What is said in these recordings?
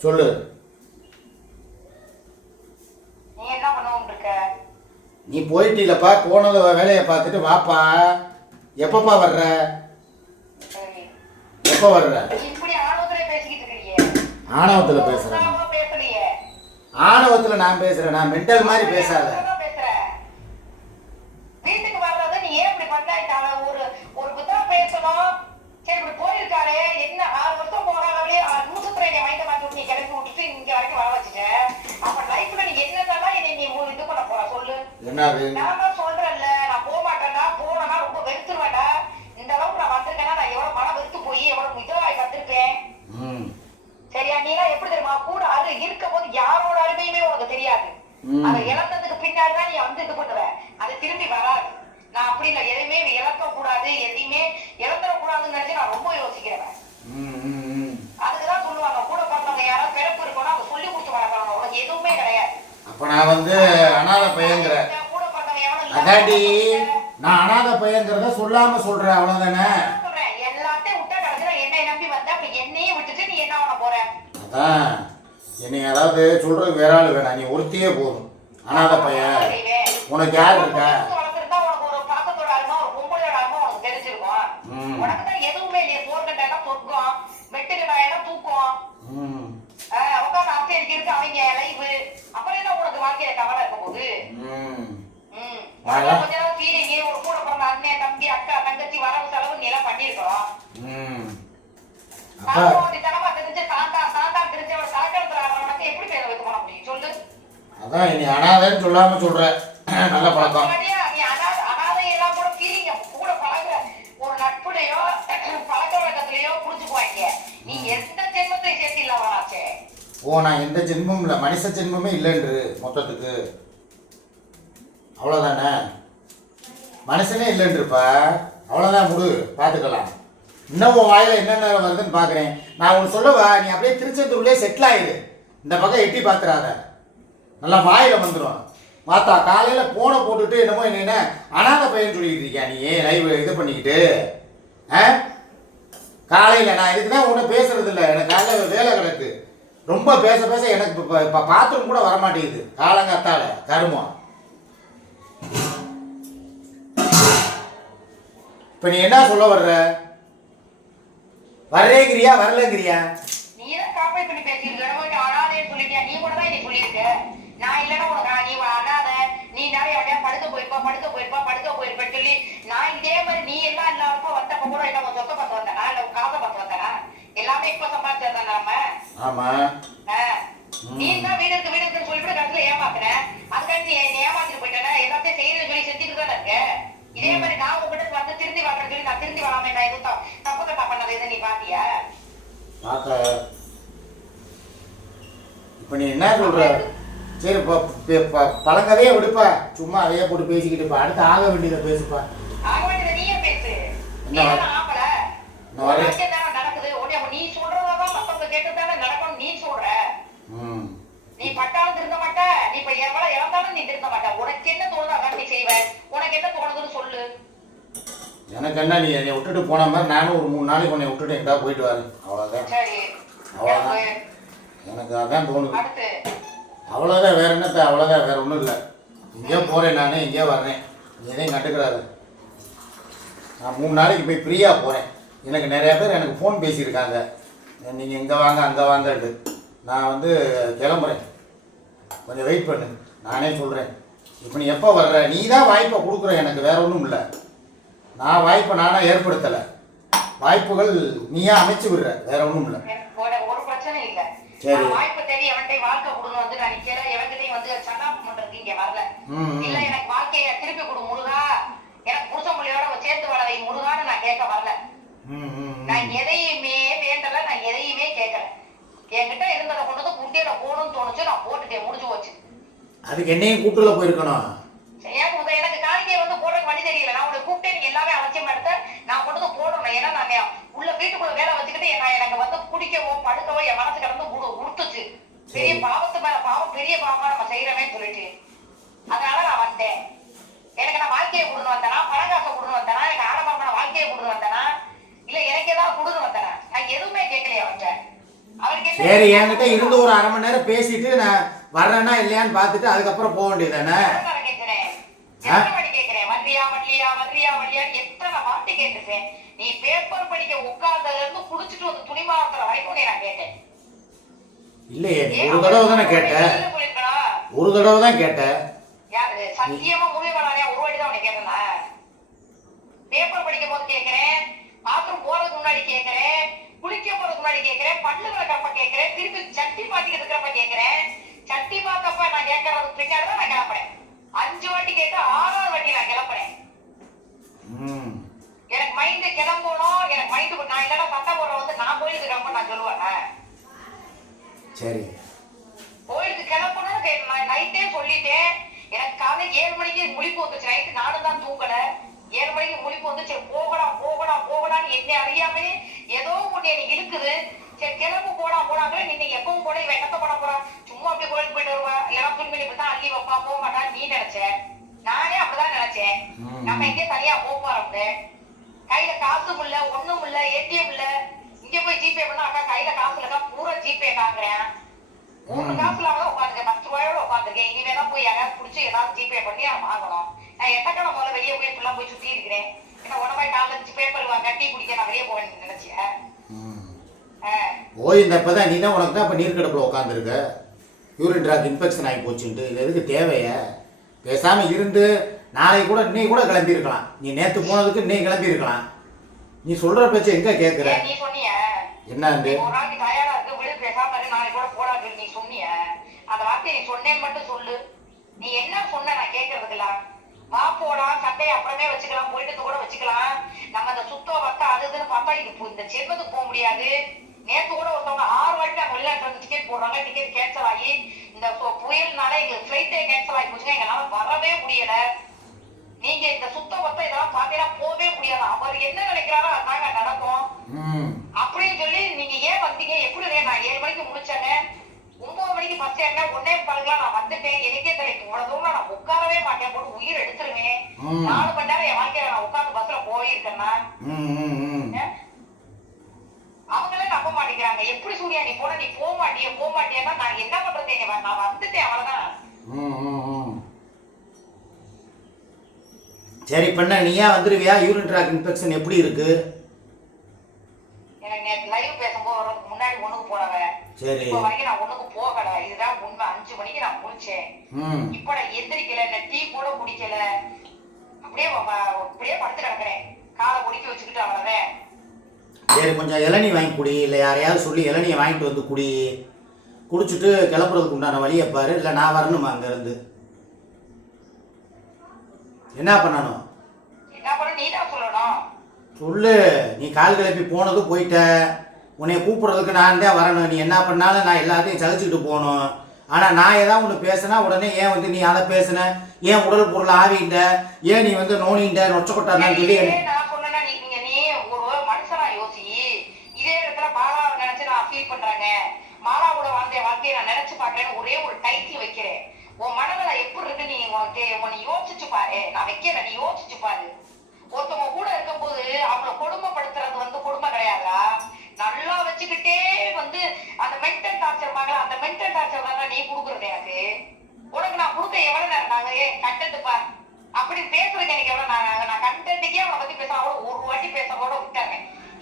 சொல்லு. நீ போயிட்டீலப்பா போனத வேலையை பார்த்துட்டு வாப்பா. எப்பப்பா வர்ற? எப்போ வர்ற? ஆணவத்திலே பேசுகிறேன் ஆணவத்தில் நான் பேசுகிறேன் நான் மென்டல் மாதிரி பேசாத உற்சாகமா பேசுற வீட்டுக்கு வர்றத நீ ஏன் இப்படி பண்ணாயிட்டால ஒரு ஒரு புத்தா பேசணும் சரி இப்படி போயிருக்காளே என்ன ஆறு வருஷம் போறாங்களே நூற்றுத்துறை என் மைண்ட மாத்தி விட்டு நீ கிளப்பி விட்டுட்டு இங்க வரைக்கும் வர வச்சுட்ட அப்ப லைஃப்ல நீ என்னென்னலாம் என்னை நீ மு- இது பண்ண போற சொல்லு என்னது நான் தான் சொல்றேன்ல நான் போக மாட்டேன்டா போனேன்னா ரொம்ப வெறுத்துருவேன்டா இந்த அளவுக்கு நான் வந்திருக்கேன்னா நான் எவ்வளவு மனம் வெறுத்து போய் எவ்வளவு இதுவாய் வந்திருக்கேன் ம். சரியா? நீலாம் எப்படி தெரியுமா? கூட அரு இருக்கும் போது யாரோட அருமையுமே உனக்கு தெரியாது. அதை இழந்ததுக்கு பின்னாடி தான் நீ வந்து இது பண்ணுவ. அது திரும்பி வராது. நான் அப்படி இல்லை. எதையுமே இழக்க கூடாது. எதையுமே இழந்துட நினைச்சு நான் ரொம்ப யோசிக்கிறேன் அதுக்குதான் சொல்லுவாங்க. கூட பிறந்தவங்க யாராவது பிறப்பு இருக்கணும் அவங்க சொல்லி கொடுத்து வளர்க்கணும் உனக்கு எதுவுமே கிடையாது. அப்போ நான் வந்து அனாதை பையங்கிற கூட பிறந்தவங்க எவனும் இல்லாம அதாடி நான் அனாதை பையங்கிறத நான் சொல்றேன், போற? அதான். என்னை யாராவது சொல்கிறதுக்கு வேற ஆள் வேணாம். நீ ஒருத்தியே போதும். அனாதை பையன். உனக்கு யார் இருக்கா? அவங்க live. அப்புறம் என்ன உனக்கு வாழ்க்கையில கவலை இருக்க போகுது? ஒரு கூட பிறந்த அண்ணன், தம்பி, அக்கா, தங்கச்சி, வரவு, செலவு எல்லாம் பண்ணியிருக்கணும். ம். அப்போ சாப்பாட்டுத்தனமா தெரிஞ்சு சாந்தா, சாந்தா தெரிஞ்சு அவன் சாக்கடைத்துல ஆடுறவனுக்கு எப்படி பேரை வைத்து பண்ண முடியும்? சொல்லு. அதான் நீ அனாதைன்னு சொல்லாமல் சொல்கிற நல்ல பழக்கம். ஓ நான் எந்த ஜென்மமும் இல்லை. மனுஷ ஜென்மமே இல்லைன்று மொத்தத்துக்கு. அவ்வளோதானே மனுஷனே இல்லைன்றுப்பா அவ்வளோதான் முடு பார்த்துக்கலாம். இன்னும் உன் வாயில் என்னென்ன வருதுன்னு பார்க்குறேன். நான் உனக்கு சொல்லவா நீ அப்படியே திருச்செந்தூர்லேயே செட்டில் ஆயிடு இந்த பக்கம் எட்டி பார்த்துறாத. நல்லா வாயில் வந்துடும் பார்த்தா காலையில் போனை போட்டுட்டு என்னமோ என்னென்ன அனாதை பையன் சொல்லிக்கிட்டு இருக்கியா நீ? லைவ் இது பண்ணிக்கிட்டு? ஆ? காலையில் நான் இதுக்கு தான் உன்னை பேசுறது இல்லை. எனக்கு காலையில் வேலை கிடக்கு. ரொம்ப பேச பேச எனக்கு இப்போ இப்போ பாத்ரூம் கூட வரமாட்டேங்குது. காலங்காத்தால கருமம். இப்போ நீ என்ன சொல்ல வர்ற வர்றேங்கிறியா வரலங்கிறியா. நான் இல்லைன்னா உனக்கு நீ அனாதை, நீ நிறைய அப்படியே படுக்க போயிருப்பா, படுக்க போயிருப்பா, படுக்க போயிருப்பேன்னு சொல்லி, நான் இதே மாதிரி நீ எல்லாம் வந்தப்ப கூட என்ன உன் சொத்தை பார்த்து வந்தேனா? இல்ல உன் காசை பார்த்து வந்தேனா? எல்லாமே இப்ப சம்பாதிச்சது நாம ஆமாம் ஆ. நீ தான் வீடு இருக்கு வீடு இருக்குன்னு சொல்லிட்டு கடைசியில ஏமாத்துன அதுக்காண்டி நீ என்னை ஏமாத்திட்டு போயிட்டேன்னா எல்லாத்தையும் செய்யறது சொல்லி செஞ்சுட்டு தானே இருக்க இதே மாதிரி நான் உங்ககிட்ட வந்து திருந்தி வரேன்னு சொல்லி நான் திருந்தி வராம நான் எதுவும் த- தப்பு தப்பா பண்ணது எதுவும் நீ பாத்தியா பார்த்த இப்போ சொல்ற? சரி இப்போ விடுப்பா. சும்மா அதையே போட்டு பேசிக்கிட்டு இப்போ அடுத்து ஆக வேண்டியதை பேசுப்பா. என்ன? வர- தானே ஆம்பளை. என்ன வர- உனக்கே தானே நடக்குது? உடனே அப்ப நீ சொல்றதான் மத்தவங்க கேட்டு தானே நடக்கணும் நீ சொல்ற. ம். நீ பட்டாலும் திருந்த மாட்ட. நீ இப்ப எவ்வளவு இறந்தாலும் நீ திருந்த மாட்ட. உனக்கு என்ன தோணுதோ அதான் நீ செய்வ. உனக்கு என்ன தோணுதுன்னு சொல்லு. எனக்கு என்ன நீ என்னை விட்டுட்டு போன மாதிரி நானும் ஒரு மூணு நாளைக்கு உன்னை விட்டுட்டு எங்கேயாவது போயிட்டு வரேன். அவ்வளோதான் சரி. அவ்வளவுதான். எனக்கு அதான் தோணுது. அவ்வளோதான் வேற என்னத்த அவ்வளோதான் வேற ஒன்றும் இல்லை. எங்கேயோ போகிறேன் நான் எங்கேயோ வர்றேன். நீ எதையும் கட்டுக்கிறாரு நான் மூணு நாளைக்கு போய் ஃப்ரீயாக போகிறேன் எனக்கு நிறையா பேர் எனக்கு ஃபோன் பேசியிருக்காங்க. நீங்கள் இங்கே வாங்க அங்கே வாங்கன்ட்டு. நான் வந்து கிளம்புறேன். கொஞ்சம் வெயிட் பண்ணு. நானே சொல்கிறேன் இப்போ நீ எப்போ வர்ற? நீ தான் வாய்ப்பை கொடுக்குற. எனக்கு வேற ஒன்றும் இல்லை. நான் வாய்ப்பை நானாக ஏற்படுத்தலை. வாய்ப்புகள் நீயா அமைச்சு விடுற. வேற ஒன்றும் இல்லை. சரி. நான் வாய்ப்பு தேடி எவன்கிட்டயும் வாழ்க்கை கொடுன்னு வந்து நான் நிக்கல. எவன்கிட்டயும் வந்து சண்டாப் பண்றதுக்கு இங்க வரல. இல்ல எனக்கு வாழ்க்கைய திருப்பி கொடு முருகா. எனக்கு புருஷ மொழியோட சேர்த்து வாழ வை முருகான்னு நான் கேட்க வரல. நான் எதையுமே வேண்டல நான் எதையுமே கேட்கல. என்கிட்ட இருந்ததை கொண்டு வந்து குட்டியில போகணும்னு தோணுச்சு நான் போட்டுட்டேன் முடிஞ்சு போச்சு. அதுக்கு என்னையும் கூட்டுல போயிருக்கணும். எனக்கு காணிக்கை வந்து போடுறதுக்கு வழி தெரியல. நான் உங்களை கூப்பிட்டே நீங்க எல்லாமே அலட்சியம் எடுத்த நான் கொண்டு வந்து போடணும் ஏன்னா நான் உள்ள வீட்டுக்குள்ள வேலை வச்சுக்கிட்டு நான் எனக்கு வந்து குடிக்கவோ படுக்கவோ என் மனசு கிடந்து உடு உடுத்துச்சு பெரிய பாவத்து மேல பாவம் பெரிய பாவமா நம்ம செய்யறவேன்னு சொல்லிட்டு. அதனால நான் வந்தேன். எனக்கு நான் வாழ்க்கையை கொடுன்னு வந்தேனா பணக்காசை கொடுன்னு வந்தேனா எனக்கு ஆடம்பரமான வாழ்க்கையை கொடுன்னு வந்தேனா இல்ல எனக்கு ஏதாவது கொடுன்னு வந்தேனா நான் எதுவுமே கேட்கலையே அவன்கிட்ட சரி என்கிட்ட இருந்து ஒரு அரை மணி நேரம் பேசிட்டு நான் வர்றேன்னா இல்லையான்னு பார்த்துட்டு அதுக்கப்புறம் போக வேண்டியதானே கேட்கிறேன்? வர்றியா, வரலையா, வர்றியா, வரலையா? எத்தனை வாட்டி கேட்டுட்டேன்? நீ பேப்பர் படிக்க உட்கார்ந்ததுல இருந்து குடிச்சிட்டு வந்து துணி மாத்துற வரைக்கும் உன்னை நான் கேட்டேன். இல்லையே நீ ஒரு தடவை தானே அவன் கேட்ட வெளியில போயிருக்கணும்? ஒரு தடவை தான் கேட்டேன்? சத்தியமா முடிவு பண்ணானே, ஒரு வாட்டி தான் உன்னை கேட்டேனா? பேப்பர் படிக்கும் போது கேட்கிறேன், bathroom போறதுக்கு முன்னாடி கேட்கிறேன், குளிக்க போறதுக்கு முன்னாடி கேட்கிறேன், பல்லு விளக்கப்ப கேட்கிறேன், திருப்பி சட்டி மாத்திக்கிட்டு இருக்கிறப்ப கேட்கிறேன். சட்டி மாத்தப்ப நான் கேட்கறதுக்கு பின்னாடி தான் நான் கிளம்புறேன். அஞ்சு வாட்டி கேட்டு ஆறாவது வாட்டி நான் கிளம்புறேன் ம் எனக்கு மைண்ட் கிளம்பணும். எனக்கு மைண்ட் நான் இல்லைன்னா சட்டை போடுற வந்து நான் கோயிலுக்கு கிளம்ப நான் சொல்லுவேன். சரி. கோயிலுக்கு கிளம்பணும்னு கே- நான் நைட்டே சொல்லிட்டேன். எனக்கு காலை ஏழு மணிக்கு முழிப்பு வந்துச்சு. நைட்டு நானும் தான் தூங்கல. ஏழு மணிக்கு முழிப்பு வந்து சரி போகலாம் போகலாம் போகலாம்னு என்னை அறியாமே ஏதோ ஒண்ணு எனக்கு இழுக்குது. சரி கிளம்பு போடா போடாங்களே நீ எப்பவும் போட இவன் என்னத்த பண்ண போறான் சும்மா அப்படியே கோயிலுக்கு போயிட்டு வருவா. துணிமணி இப்படி தான் அள்ளி வைப்பா. போக மாட்டான்னு நீ நினைச்ச. நானே அப்படிதான் நினைச்சேன். நம்ம எங்கே தனியா போக போறோம்னு. கையில காசும் இல்ல ஒண்ணும் இல்ல ஏடிஎம் இல்ல இங்க போய் ஜிபே பண்ணா அக்கா கையில காசு இல்லக்கா பூரா ஜிபே காக்குறேன். மூணு காசுல தான் உட்காந்துருக்கேன் பத்து ரூபாயோட உட்காந்துருக்கேன். இனிமே தான் போய் யாராவது புடிச்சு ஏதாவது ஜிபே பண்ணி நான் வாங்கணும். நான் எத்தக்கா நான் முதல்ல வெளியே போய் ஃபுல்லா போய் சுத்தி இருக்கிறேன். ஏன்னா போய் காலைல இருந்துச்சு பேப்பர் வாங்க டீ குடிக்க நான் வெளியே போவேன்னு நினைச்சேன் ம். ஆ. ஓய் இந்த இப்போ தான் நீ தான் உனக்கு தான் இப்போ நீர்க்கடுப்பில் உட்காந்துருக்க? யூரின் ட்ராக் இன்ஃபெக்ஷன் ஆகி போச்சுன்ட்டு. இது எதுக்கு தேவையா? பேசாமல் இருந்து நாளைக்கு கூட நீ கூட கிளம்பியிருக்கலாம். நீ நேற்று போனதுக்கு நீ கிளம்பியிருக்கலாம். நீ சொல்கிற பேச்சு எங்கே கேட்குற நீ சொன்னிய. அந்த வார்த்தையை நீ சொன்னேன்னு மட்டும் சொல்லு. நீ என்ன சொன்ன நான் கேட்கறதுக்கு இல்ல வா போலாம் சட்டையை அப்புறமே வச்சுக்கலாம் போயிட்டு கூட வச்சுக்கலாம். நம்ம அந்த சுத்தம் வத்த அது இதுன்னு பார்த்தா இது இந்த செல்வத்துக்கு போக முடியாது. நேத்து கூட ஒருத்தவங்க ஆறு வாட்டி நாங்க வெளிநாட்டுல இருந்து டிக்கெட் போடுறாங்க டிக்கெட் கேன்சல் ஆகி இந்த புயல்னால எங்களுக்கு ஃபிளைட்டே கேன்சல் ஆகி போச்சுங்க எங்களால வரவே முடியல. நீங்க இந்த சுத்த பத்த இதெல்லாம் பாத்தீங்கன்னா போகவே முடியாது. அவர் என்ன நினைக்கிறாரோ அதாங்க நடக்கும். அப்படின்னு சொல்லி நீங்க ஏன் வந்தீங்க? எப்படி? நான் ஏழு மணிக்கு முடிச்சேங்க ஒன்பது மணிக்கு பஸ் ஏறினா ஒன்னே பழகலாம் நான் வந்துட்டேன். எனக்கே தெரியும் இவ்வளவு தூரம் நான் உட்காரவே மாட்டேன். போட்டு உயிர் எடுத்துருவேன். நாலு மணி நேரம் என் வாழ்க்கையில நான் உட்கார்ந்து பஸ்ல போயிருக்கேன்னா. அவங்களே நம்ப மாட்டேங்கிறாங்க. எப்படி சூர்யா நீ போன நீ போக மாட்டிய போக மாட்டியன்னா நான் என்ன பண்றது? நான் வந்துட்டேன். அவ்வளவுதான் ம், ம், ம். சரி பண்ண நீயா வந்துடுவியா யூரின் ட்ராக் இன்ஃபெக்ஷன் எப்படி இருக்கு? சரி. இப்ப வரைக்கும் நான் ஒண்ணுக்கு போகல. இதுதான் உண்மை. அஞ்சு மணிக்கு நான் முடிச்சேன் இப்ப நான் எந்திரிக்கல. டீ கூட குடிக்கல. அப்படியே அப்படியே படுத்து கிடக்குறேன். காலை குடிக்க வச்சுக்கிட்டு அவ்வளவுதான். சரி கொஞ்சம் இளநீ வாங்கி குடி. இல்லை யாரையாவது சொல்லி இளநியை வாங்கிட்டு வந்து குடி. குடிச்சிட்டு கிளப்புறதுக்கு உண்டான வழியை பாரு. இல்லை நான் வரணுமா அங்கேருந்து? என்ன பண்ணணும்? சொல்லு. நீ கால் கிளப்பி போனதும் போயிட்ட. உன்னை கூப்பிடுறதுக்கு நான் தான் வரணும். நீ என்ன பண்ணாலும் நான் எல்லாத்தையும் சகிச்சுக்கிட்டு போகணும். ஆனால் நான் ஏதாவது ஒன்று பேசினா உடனே ஏன் வந்து நீ அதை பேசுன? ஏன் உடல் பொருள் ஆவிட்ட ஏன் நீ வந்து நோனிட்ட நொச்சக்கொட்டான்னு சொல்லி மாலாவோட வாழ்ந்த வாழ்க்கையை நான் நினைச்சு பாக்குறேன்னு ஒரே ஒரு டைட்டில் வைக்கிறேன். உன் மனதுல எப்படி இருக்கு நீ உன் யோசிச்சு பாரு நான் வைக்கிறேன் நீ யோசிச்சு பாரு. ஒருத்தவங்க கூட இருக்கும்போது அவங்கள கொடுமைப்படுத்துறது வந்து கொடுமை கிடையாதா நல்லா வச்சுக்கிட்டே வந்து அந்த மென்டல் டார்ச்சர் பாக்கல அந்த மென்டல் டார்ச்சர் தான் நீ கொடுக்குறது எனக்கு. உனக்கு நான் கொடுக்க எவ்வளவு நேரம் நாங்க ஏ கண்டதுப்பா பார் அப்படி பேசுறதுக்கு எனக்கு எவ்வளவு நான் நான் கண்டதுக்கே அவனை பத்தி பேச அவ்வளவு ஒரு வாட்டி பேசுறதோட விட்டாங்க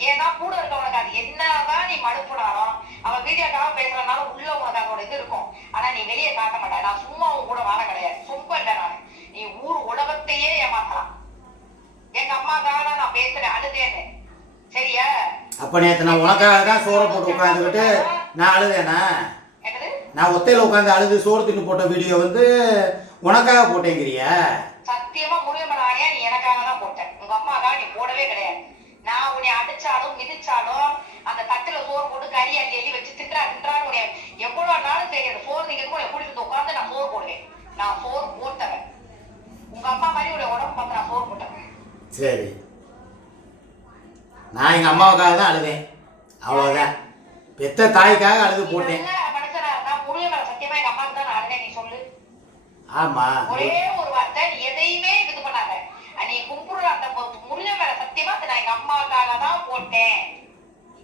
ஏன்னா கூட இருக்கவனுக்கு அது என்னதான் நீ மழுப்புனாலும் அவன் வீடியோக்காக பேசுறதுனால உள்ள உனக்கு அதோட இது இருக்கும். ஆனா நீ வெளியே காட்ட மாட்ட நான் சும்மா உன் கூட வாழ கிடையாது. சும்மா இல்லை நான். நீ ஊர் உலகத்தையே ஏமாத்தலாம். எங்க அம்மாக்காக தான் நான் பேசுறேன் அழுதேன்னு. சரியா? அப்போ நேற்று நான் உனக்காக தான் சோறை போட்டு உட்காந்துக்கிட்டு நான் அழுதேனா? நான் ஒத்தையில் உட்காந்து அழுது சோறு தின்னு போட்ட வீடியோ வந்து உனக்காக போட்டேங்கிறியா சத்தியமா முருகமலானியா நீ எனக்காக தான் போட்ட உங்க அம்மாக்காக நீ போடவே கிடையாது நான் உன்னை மிதிச்சாலும் அந்த தட்டுல சோறு போட்டு கறி அள்ளி அள்ளி வச்சு திட்டுறா திட்டுறான்னு உன்னை எவ்வளவு நாளும் சரி அந்த சோறு நீங்க உன்னை கூட்டிட்டு உட்காந்து நான் சோறு போடுவேன். நான் சோறு போட்டவன். உங்க அம்மா மாதிரி உடைய உடம்பு பார்த்து நான் சோறு போட்டவன். சரி. நான் எங்கள் அம்மாவுக்காக தான் அழுதேன். அவ்வளோதான் பெத்த தாய்க்காக அழுது போட்டேன். நல்ல மனுஷனா இருந்தா முருகன் மேல சத்தியமா எங்க அம்மாவுக்கு தான் நான் அழுதேன் நீ சொல்லு ஆமாம் ஒரே ஒரு வார்த்தை நீ எதையுமே இது பண்ணாத அது நான் எங்க அம்மாவுக்காக தான் போட்டேன்.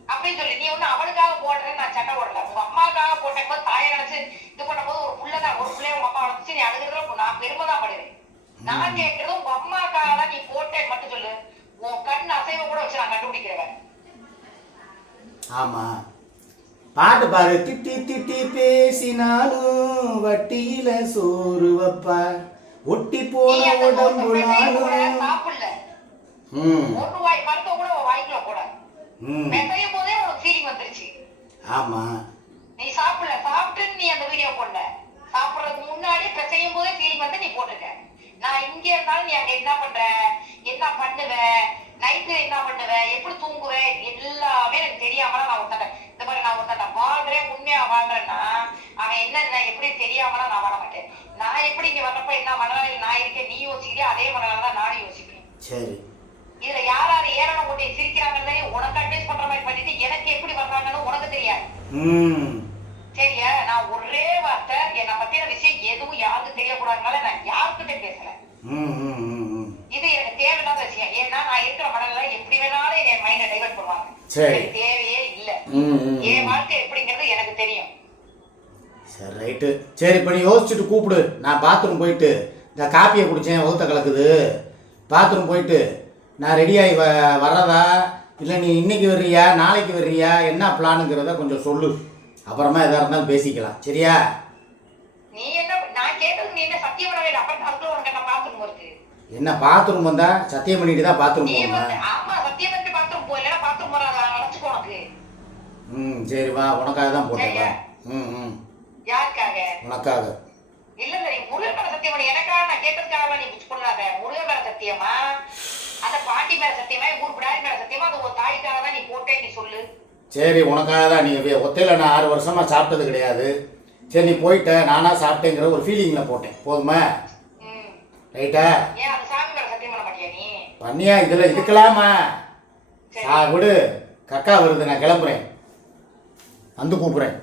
அப்படின்னு சொல்லி நீ ஒண்ணு அவளுக்காக போடுறேன்னு நான் சண்டை போடல. உங்க அம்மாக்காக போட்டேன் போது தாயை நினைச்சு இது பண்ணும்போது ஒரு புள்ளதான் ஒரு பிள்ளைய உங்க அம்மா வளர்த்துச்சு நீ அழுகிறதுல நான் பெருமை தான் படுவேன். நான் கேட்கறது உங்க அம்மாக்காக தான் நீ போட்டேன்னு மட்டும் சொல்லு. உன் கண் அசைவ கூட வச்சு நான் கண்டுபிடிக்கிறவன். ஆமாம் பாட்டு பாரு திட்டி திட்டி பேசினாலும் வட்டியில சோறு வைப்பா ஒட்டி போன அந்த உடம்பு ஒரு பெசையும் கூட பருத்த கூட உன் வாய்க்குள்ள போட ம். பெசையும் போதே உனக்கு ஃபீலிங் வந்துருச்சு. ஆமாம் நீ சாப்பிடல சாப்பிட்டு நீ அந்த வீடியோ போடல. சாப்பிடுறதுக்கு முன்னாடி பிசையும் போதே ஃபீலிங் வந்து நீ போட்டுக்க நான் இங்க இருந்தாலும் நீ அங்க என்ன பண்ற? என்ன பண்ணுவ? நைட்டு என்ன பண்ணுவ? எப்படி தூங்குவ? எல்லாமே எனக்கு தெரியாம நான் ஒருத்தட்ட இந்த மாதிரி நான் ஒருத்தட்ட வாழ்றேன் உண்மையா வாழ்றேன்னா அவன் என்ன எப்படி தெரியாமலாம் நான் வாழ மாட்டேன். நான் எப்படி இங்க வர்றப்ப என்ன மனநிலையில் நான் இருக்கேன் நீ யோசிக்கிறியா? அதே மனநிலை தான் நானும் யோசிப்பேன் சரி. இதுல யார் யார் ஏறணும் கொண்டு சிரிக்கிறாங்கன்னு உனக்கு அட்வைஸ் பண்ற மாதிரி பண்ணிட்டு எனக்கு எப்படி வர்றாங்கன்னு உனக்கு தெரியாது. சரியா? நான் ஒரே வார்த்தை என்னை பத்தின விஷயம் எதுவும் யாருக்கும் தெரியக்கூடாதுனால நான் யாருக்கிட்ட பேசல. இது எனக்கு தேவையில்லாத விஷயம். ஏன்னா நான் இருக்கிற மனநில எப்படி வேணாலும் என் மைண்டை டைவர்ட் பண்ணுவாங்க. எனக்கு தேவையே இல்ல. என் வாழ்க்கை எப்படிங்கிறது எனக்கு தெரியும். சரி ரைட்டு. சரி இப்போ நீ யோசிச்சுட்டு கூப்பிடு. நான் பாத்ரூம் போயிட்டு இந்த காப்பியை குடித்தேன் வகுத்த கலக்குது. பாத்ரூம் போயிட்டு நான் ரெடியாகி வ வர்றதா இல்லை நீ இன்னைக்கு வர்றியா நாளைக்கு வர்றியா என்ன பிளானுங்கிறத கொஞ்சம் சொல்லு. அப்புறமா எதாக இருந்தாலும் பேசிக்கலாம். சரியா? நீ என்ன பாத்ரூம் வந்தால் சத்தியம் பண்ணிட்டு தான் பாத்ரூம் வந்து ம் சரி வா உனக்காக தான் போட்டேன். ம் ம். யாருக்காக? உனக்காக. இல்ல இல்ல நீ முருகன் மேல சத்தியம் எனக்காக நான் கேட்டதுக்காக நீ புடிச்சு கொள்ளாத முருகன் மேல சத்தியமா? அந்த பாட்டி மேல சத்தியமா ஊர் பிடாரி மேல சத்தியமா அது ஒரு தாய்க்காக தான் நீ போட்டே நீ சொல்லு. சரி உனக்காக தான் நீ ஒத்தையில நான் ஆறு வருஷமாக சாப்பிட்டது கிடையாது. சரி நீ போயிட்ட நானாக சாப்பிட்டேங்கிற ஒரு ஃபீலிங்கில் போட்டேன். போதுமா. ரைட்டா பண்ணியா இதில் இருக்கலாமா. ஆ விடு. கக்கா வருது நான் கிளம்புறேன். வந்து கூப்பிட்றேன்.